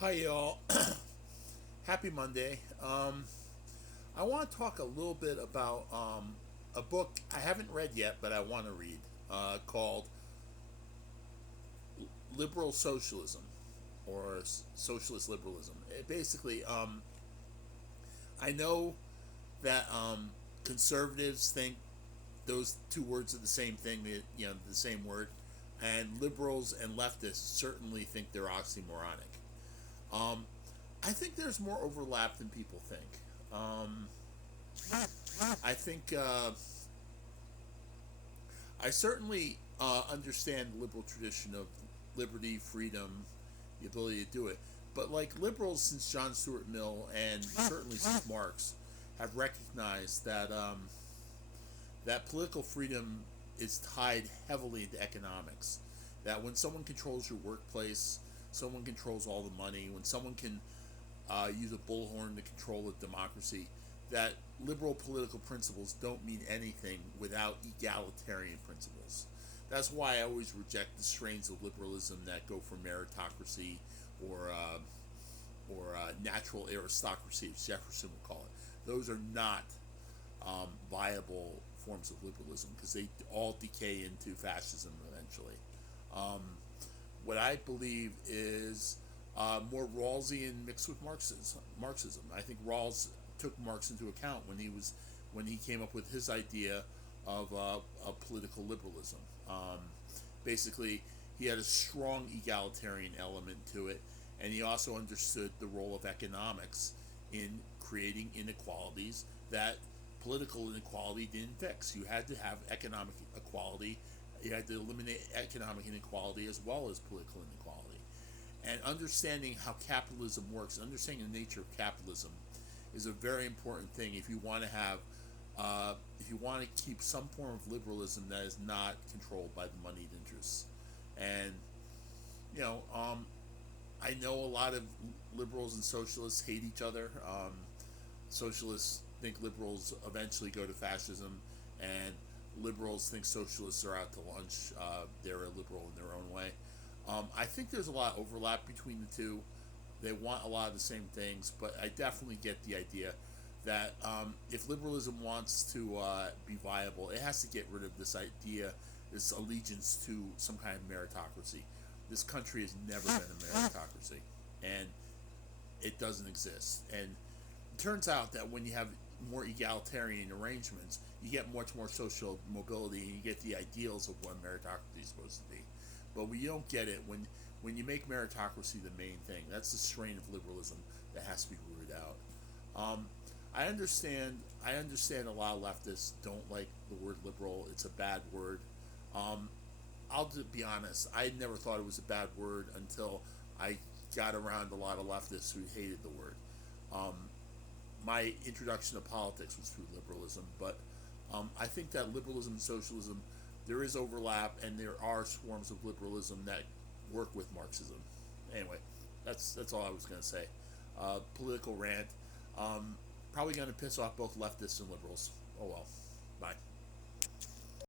Hi, y'all. Happy Monday. I want to talk a little bit about a book I haven't read yet, but I want to read called Liberal Socialism or Socialist Liberalism. I know that conservatives think those two words are the same thing, the same word, and liberals and leftists certainly think they're oxymoronic. Um, I think there's more overlap than people think. Um, I think I certainly understand the liberal tradition of liberty, freedom, the ability to do it. But like liberals since John Stuart Mill and certainly since Marx have recognized that political freedom is tied heavily into economics. That when someone controls your workplace, someone controls all the money. When someone can use a bullhorn to control a democracy, that liberal political principles don't mean anything without egalitarian principles. That's why I always reject the strains of liberalism that go for meritocracy or natural aristocracy, as Jefferson would call it. Those are not viable forms of liberalism because they all decay into fascism eventually. Um, what I believe is more Rawlsian mixed with Marxism. I think Rawls took Marx into account when he came up with his idea of political liberalism. Basically, he had a strong egalitarian element to it, and he also understood the role of economics in creating inequalities that political inequality didn't fix. You had to have economic equality. You had to eliminate economic inequality as well as political inequality. And understanding how capitalism works, understanding the nature of capitalism, is a very important thing if you want to if you want to keep some form of liberalism that is not controlled by the moneyed interests. And you know, I know a lot of liberals and socialists hate each other. Socialists think liberals eventually go to fascism, and liberals think socialists are out to lunch. They're a liberal in their own way. I think there's a lot of overlap between the two. They want a lot of the same things, but I definitely get the idea that if liberalism wants to be viable, it has to get rid of this idea, this allegiance to some kind of meritocracy. This country has never been a meritocracy, and it doesn't exist. And it turns out that when you have more egalitarian arrangements, you get much more social mobility, and you get the ideals of what meritocracy is supposed to be. But we don't get it when you make meritocracy the main thing. That's the strain of liberalism that has to be rooted out. Um, I understand. I understand a lot of leftists don't like the word liberal. It's a bad word. Um, I'll just be honest. I never thought it was a bad word until I got around a lot of leftists who hated the word. Um, my introduction to politics was through liberalism, but I think that liberalism and socialism, there is overlap, and there are forms of liberalism that work with Marxism. Anyway, that's all I was going to say. Political rant. Probably going to piss off both leftists and liberals. Oh well. Bye.